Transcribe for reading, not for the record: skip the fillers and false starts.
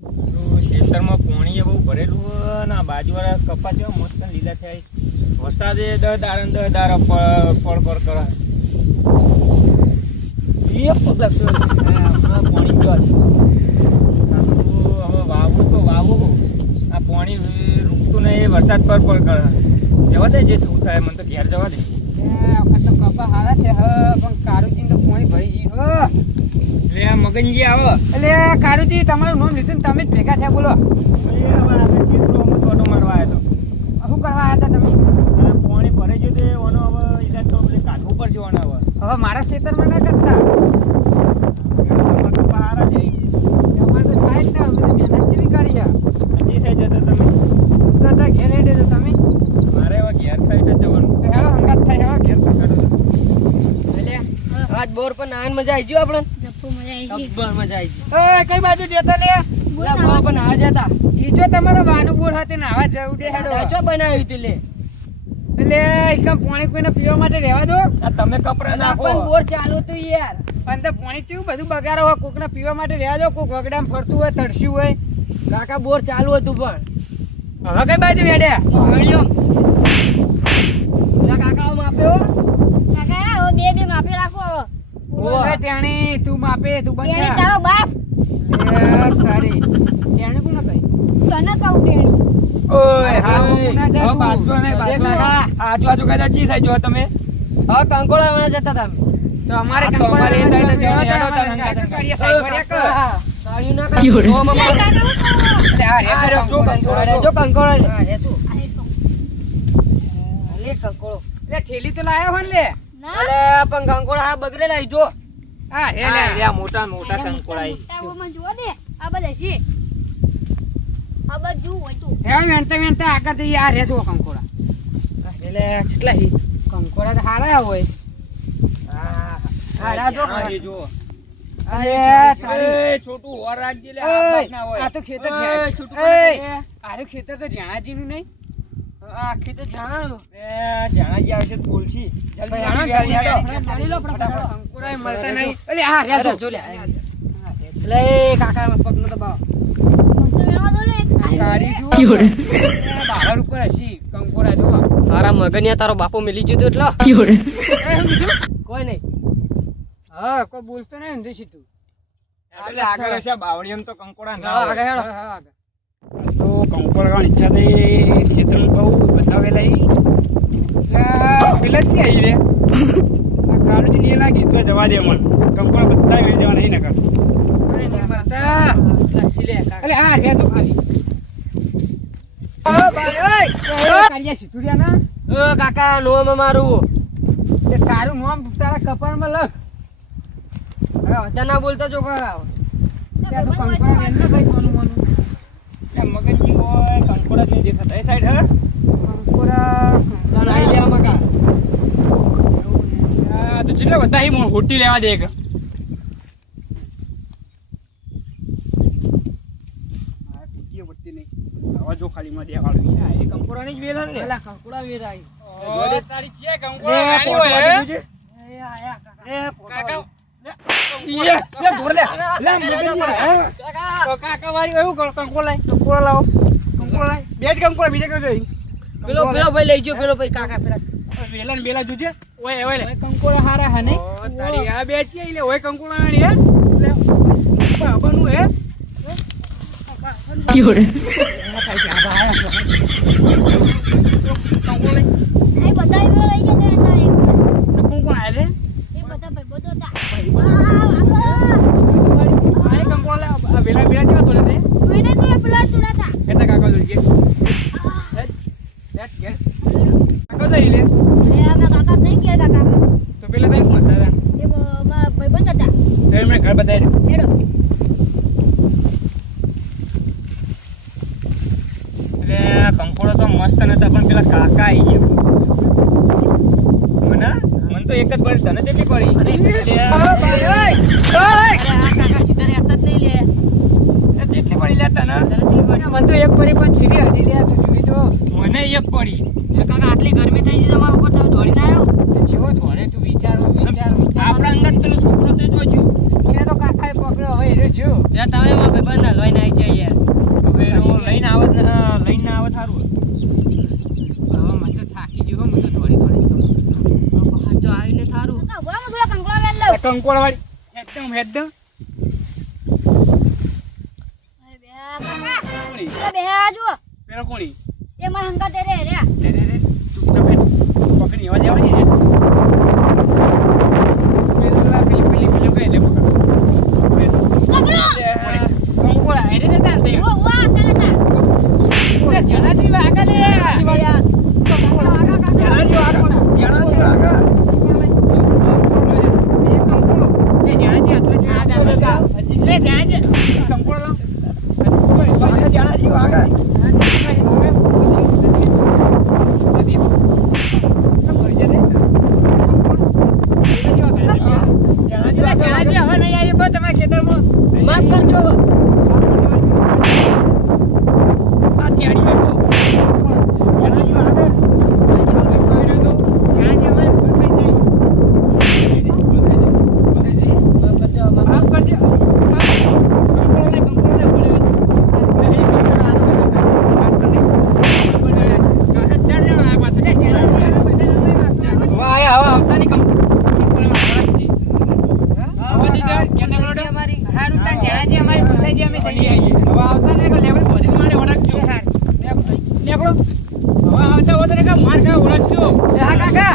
ખેતરમાં પાણી બહુ ભરેલું હોય ને આ બાજુવાળા કપા જેવા મસ્ત લીલા થાય. વરસાદે 10 દાડા ને 10 દાડા ફળ કરે. એ પગ લાગતો પાણી જો હવે વાવું આ પાણી રૂકતું નહીં. વરસાદ પર કરે. જવા દે જે થવું થાય. મને તો ઘેર જવા દે. વખત તો કપા હારા છે પણ કારુજી તો પાણી ભરી ગયું. એટલે આ મગનજી આવો. એટલે કારુજી તમારું નામ લીધું ને તમે જ ભેગા થયા બોલો. ઓટો મારવા આવ્યો શું કરવા આવ્યા હતા તમે? પાણી ભરાઈ ગયું તે ઓનો હવે ઈલાજ તો કાઢવું પડશે. ઓનો હવે મારા ખેતરમાં ના કરતા. હારા છે અમારે તો થાય જ ને. અમે તો મહેનત કેવી કરી છે. જે સાઈડ જતા તમે તો હતા ઘેર હેડે તો તમે મારે હવે ઘેર સાઈડ જ જવાનું. તો હેડો હંગાત થાય. હેડો ઘેર કાઢો. એટલે આજ બોર પર નાન મજા આવી ગયો આપણે. જપ્પો મજા આવી ગઈ. ઓય કઈ બાજુ જતા લે? બોલા બોર પર નાવા જતા. ઈ જો તમારો વાનું બોર હતી નાવા જવું દે. હેડો ચો બનાવ્યું તું લે. એટલે એકમ પાણી કોઈને પીવા માટે રહેવા દો. આ તમે કપડા નાખો. પણ બોર ચાલુ તું યાર. પણ તો પાણી કેવું બધું બગાડો હોય. કોકને પીવા માટે રહેવા દો. કોક વગડામાં ફરતું હોય, તરસ્યું હોય. કાકા બોર ચાલુ હતું પણ હવે કઈ બાજુ હેડ્યા? સોહણિયો. લા કાકા આમ આપ્યો. કાકા હવે બે માફી રાખો. ઓય ટેણી તું માપે તું તેણે બંધ તારો બાપ લે તારી ટેણી કોને કઈ? તને કહું તેણે. ઓય હા ના જા હવે તું. પાછો નહીં પાછો. કાકા. આજુ કઈ ચી સાઈડ જો તમે. હવે કંકોડા વાળા જતા તમે. તો અમારે આ તો અમારે એ side જ કંકોડા હેડો અમારે તારા કાંઈ કાકા. કરીએ સાઈડ પર એક. કાળિયું ના કાઢો. ઓ મમ્મા. કાકા હું કહું? એટલે આ આ રેજો જો કંકોડા. કંકોડા. જો કંકોડા લે. હા, રેજો. લે કંકોડો. લે ઠેલી તો લાયો હન લે. ના અલે પણ કંકોડા હા બગડેલા ઈ જો. હા હે લે. આ મોટા મોટા કંકોડા ઈ. મોટાઓમાં જુઓ દે આ બધા છે. આ બધું હોય તું. હે વેણતા આગળ જઈએ. આ રેજો કંકોડા. એટલે કેટલા હી કંકોડા તો હારા હોય. હા રાજો આ એ જો. અરે તારી એ છોટું ઓર રાખજે લે. આ ઓય, બાત ના હોય. આ તો ખેતર ઓય, છે. છૂટું ઓય, કરી દે. આરું ખેતર તો જાણાજીનું નહીં. આ ખેતર જાણો. એ જાણાજી આવશે તો બોલશી. જલ્દી જાણા જલ્દી જલ્દી હેડો. હેડો. પાણી લો ફટાફટ. કંકોડા મળતા નહીં. અરે આ રેજો. રેજો લે. એટલે એ કાકા પગનો દબાવો. મને તો રહેવા દો લે. ગાડી જુઓ. બાવળ ઉપર હસી કંકોડા જોવા. તારા મગનિયા તારો બાપો મિલી જતો એટલે એ શું કીધું? કોઈ નહીં. હા કોઈ બોલતો નહીં ઊંધું સીધું. એટલે આગળ હશે બાવળીએમ તો કંકોડા ના હા, હોય. આગળ હેડો. હા, આગળ. તો કંકોડા ઈચ્છા થઈ ખેતરમાં બહુ બતાવેલા ઈ પેલા જ આવી રે આ કાળુજી ની લાગી તો જવા દે મન કંકોડા બધા વેચ જવા નહીં નકર નહીં મળતા. લસ્સી લે કાકા. અરે આ રેજો ખાલી. કાલિયા સીધું રહ્યા ના. ઓ કાકા નોમ મારું. એ તારું નામ તારા કપાળમાં લખ. હવે વધારે ના બોલતો જો કા. ત્યાં તો કંકોડા વેણ ના ભાઈ સોનું મોનું. મગનજી હોય કંકોડા જ નહીં દેખાતા એ સાઈડ હે કંકોડા લડાઈ લેવા મકા. આ તો કેટલા બધા હી હોટી લેવા દે એક આ કુટીએ વટતી નહીં આવા જો ખાલી માં દેવાળું એ કંકોડા ની જ વેલા ને પેલા કંકોડા વેરાઈ. જોડે તારી છે કંકોડા વાળી હોય હે એ આયા કાકા. એ કાકા લે ધોર લે લે મગનજી હા કાકા. તો કાકા વાળી એવું કરો કંકોડા લાવો બે જ કંકોડા બીજા કઈ જોઈ પેલો ભાઈ લઈ ગયો પેલો ભાઈ કાકા પેલા. વેલા ને વેલા જોજે ઓય ઓય લે હવે કંકોડા હારા હે નહીં? ઓ તારી આ બે છે લે ઓય કંકોડા વાળી હે લે બાબાનું હે એ બધા એવા લઈ ગયા હતા એક. કોણ કોણ આલે એ બધા ભાઈ બધો હતા. આ કંકોડા આ વેલા વેલા કેવા તોલે દે કોઈને તો પેલા તુડા હતા. કેટલા કાકા જોઈ કે કાકા જઈ લે એ અમે કાકા નહીં કે કાકા. તો પેલા તઈ કોણ હતા એ મારા ભાઈબંધ હતા. એમને ઘર બતાવી હેડો. એટલે કંકોડો તો મસ્ત નતા પણ પેલા કાકા આવી ગયા મને તો એક જ પડી તને કેટલી પડી અરે આ કાકા સીધા રહેતા જ નહીં લે. કેટલી પડી લે તને તને ચીજ પડી? મને તો એક પડી પણ છીની હડી લે તું જોઈ તો. મને એક પડી એ કાકા આટલી ગરમી થઈ છે તમારા ઉપર તમે દોડી ના આવ્યો. તે જેવો ધોળે તું વિચાર. આપણા અંગત પેલો છોકરો તો જોજો એને તો કાકાએ પકડ્યો હવે એ જો. તમે એમાં ભાઈબંધ હલવાઈ નાખી છે યાર. આવે થારું હવે મને તો થાકી ગયો હો, મને તો દોડી દોડી તો બહાર જો આવીને થારું કાકા ઉભા રહો, હું થોડા કંકોડા વેલ લઉં. કંકોળ વાળી એકદમ હેડ અરે બે કાકા, કોણી પેલા બે આ જુઓ. પેલો કોણી એ મારા હંગાતે રે રહ્યા. રે તું તો ફેર પકડી એવા દેવાની છે પેલા પેલી કઈ લે પકડો. કંકોળ આઈ રે તા તે ઓ વાહ, તને તા. એ જણાજી વાગા લે એ જણાજી આટલે જણા લે જણાજી જણાજી હવે નહીં આવી બસ તમે ખેતરમાં માફ કરજો જણાજી અમારે ભૂલ થઈ જાય અમારી હારું તાન જણાજી અમારી ભૂલ થઈ જાય અમે થઈ જઈએ. માર કા ઓળખજો હા કાકા